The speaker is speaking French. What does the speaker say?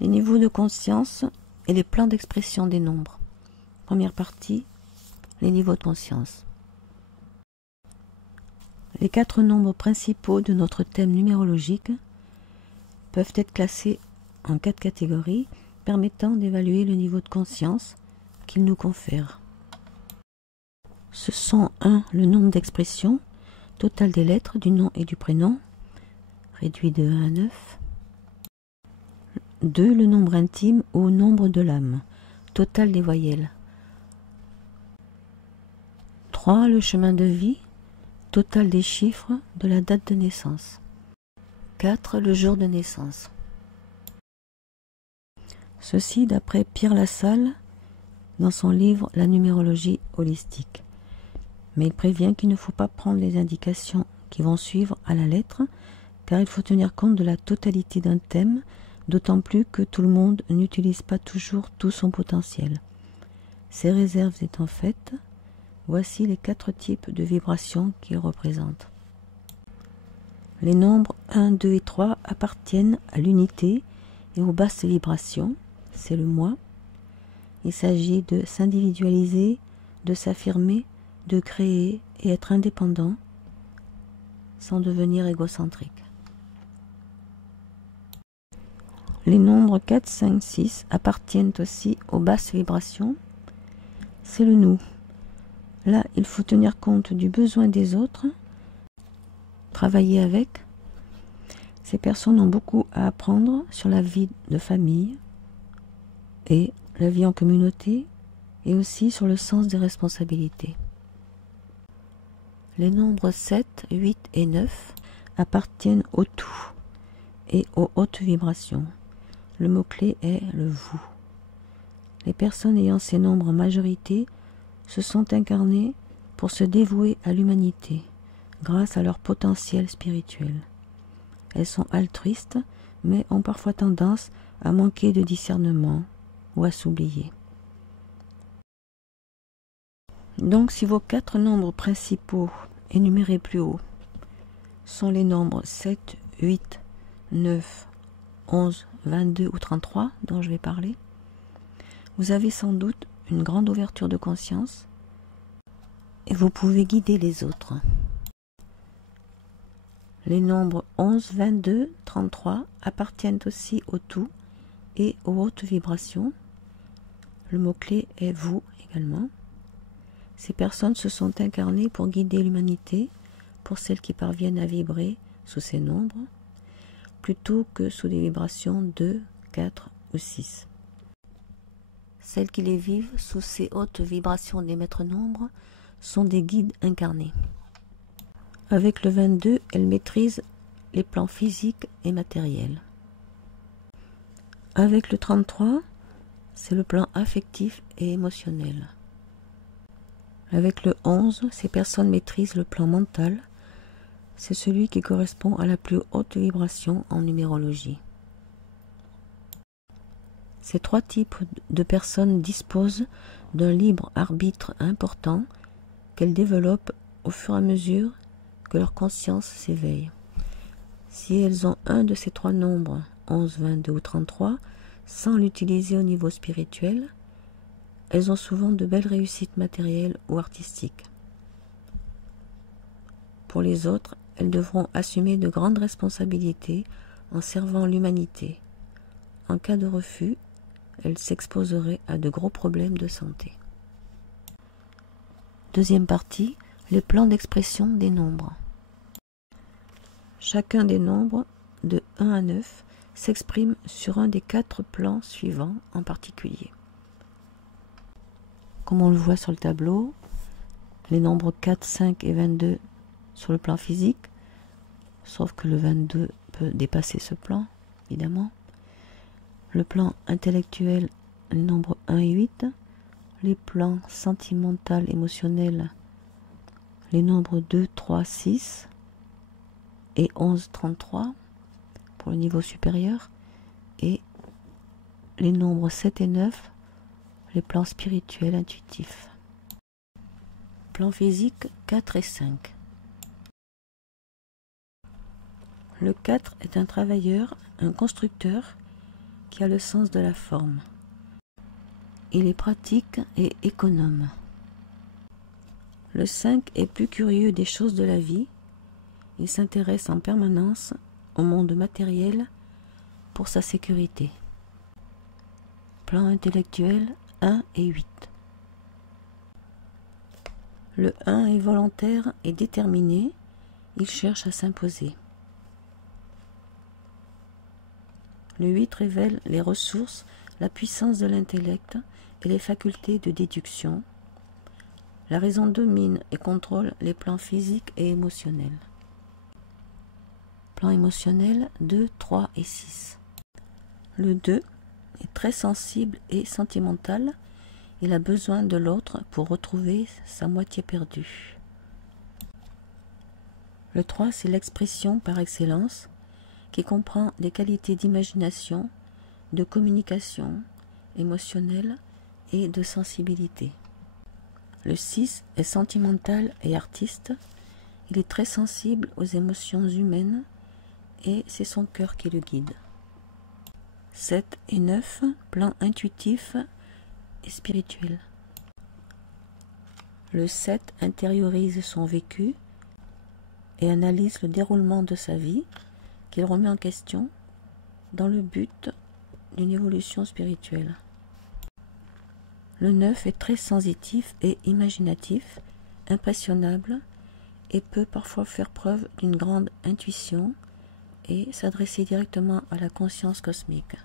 Les niveaux de conscience et les plans d'expression des nombres. Première partie, les niveaux de conscience. Les 4 nombres principaux de notre thème numérologique peuvent être classés en 4 catégories permettant d'évaluer le niveau de conscience qu'ils nous confèrent. Ce sont 1. Le nombre d'expressions, total des lettres, du nom et du prénom, réduit de 1 à 9. 2. Le nombre intime ou nombre de l'âme, total des voyelles. 3. Le chemin de vie, total des chiffres de la date de naissance. 4. Le jour de naissance. Ceci d'après Pierre Lassalle dans son livre La numérologie holistique. Mais il prévient qu'il ne faut pas prendre les indications qui vont suivre à la lettre, car il faut tenir compte de la totalité d'un thème, d'autant plus que tout le monde n'utilise pas toujours tout son potentiel. Ces réserves étant faites, voici les 4 types de vibrations qu'il représente. Les nombres 1, 2 et 3 appartiennent à l'unité et aux basses vibrations, c'est le moi. Il s'agit de s'individualiser, de s'affirmer, de créer et être indépendant sans devenir égocentrique. Les nombres 4, 5, 6 appartiennent aussi aux basses vibrations, c'est le nous. Là, il faut tenir compte du besoin des autres, travailler avec. Ces personnes ont beaucoup à apprendre sur la vie de famille et la vie en communauté et aussi sur le sens des responsabilités. Les nombres 7, 8 et 9 appartiennent au tout et aux hautes vibrations. Le mot-clé est le vous. Les personnes ayant ces nombres en majorité se sont incarnées pour se dévouer à l'humanité grâce à leur potentiel spirituel. Elles sont altruistes, mais ont parfois tendance à manquer de discernement ou à s'oublier. Donc, si vos 4 nombres principaux énumérés plus haut sont les nombres 7, 8, 9, 11, 22 ou 33 dont je vais parler, vous avez sans doute une grande ouverture de conscience et vous pouvez guider les autres. Les nombres 11, 22, 33 appartiennent aussi au tout et aux hautes vibrations. Le mot-clé est vous également. Ces personnes se sont incarnées pour guider l'humanité, pour celles qui parviennent à vibrer sous ces nombres, plutôt que sous des vibrations 2, 4 ou 6. Celles qui les vivent sous ces hautes vibrations des maîtres nombres sont des guides incarnés. Avec le 22, elles maîtrisent les plans physiques et matériels. Avec le 33, c'est le plan affectif et émotionnel. Avec le 11, ces personnes maîtrisent le plan mental. C'est celui qui correspond à la plus haute vibration en numérologie. Ces 3 types de personnes disposent d'un libre arbitre important qu'elles développent au fur et à mesure que leur conscience s'éveille. Si elles ont un de ces 3 nombres, 11, 22 ou 33, sans l'utiliser au niveau spirituel, elles ont souvent de belles réussites matérielles ou artistiques. Pour les autres, elles devront assumer de grandes responsabilités en servant l'humanité. En cas de refus, elles s'exposeraient à de gros problèmes de santé. Deuxième partie, les plans d'expression des nombres. Chacun des nombres, de 1 à 9, s'exprime sur un des 4 plans suivants en particulier. Comme on le voit sur le tableau, les nombres 4, 5 et 22 sur le plan physique, sauf que le 22 peut dépasser ce plan, évidemment. Le plan intellectuel, les nombres 1 et 8, les plans sentimental, émotionnel, les nombres 2, 3, 6 et 11, 33 pour le niveau supérieur, et les nombres 7 et 9, les plans spirituels intuitifs. Plan physique 4 et 5. Le 4 est un travailleur, un constructeur qui a le sens de la forme. Il est pratique et économe. Le 5 est plus curieux des choses de la vie. Il s'intéresse en permanence au monde matériel pour sa sécurité. Plan intellectuel 1 et 8. Le 1 est volontaire et déterminé. Il cherche à s'imposer. Le 8 révèle les ressources, la puissance de l'intellect et les facultés de déduction. La raison domine et contrôle les plans physiques et émotionnels. Plan émotionnel 2, 3 et 6. Le 2 est très sensible et sentimental. Il a besoin de l'autre pour retrouver sa moitié perdue. Le 3, c'est l'expression par excellence qui comprend des qualités d'imagination, de communication émotionnelle et de sensibilité. Le 6 est sentimental et artiste. Il est très sensible aux émotions humaines et c'est son cœur qui le guide. 7 et 9, plan intuitif et spirituel. Le 7 intériorise son vécu et analyse le déroulement de sa vie qu'il remet en question dans le but d'une évolution spirituelle. Le 9 est très sensitif et imaginatif, impressionnable et peut parfois faire preuve d'une grande intuition et s'adresser directement à la conscience cosmique.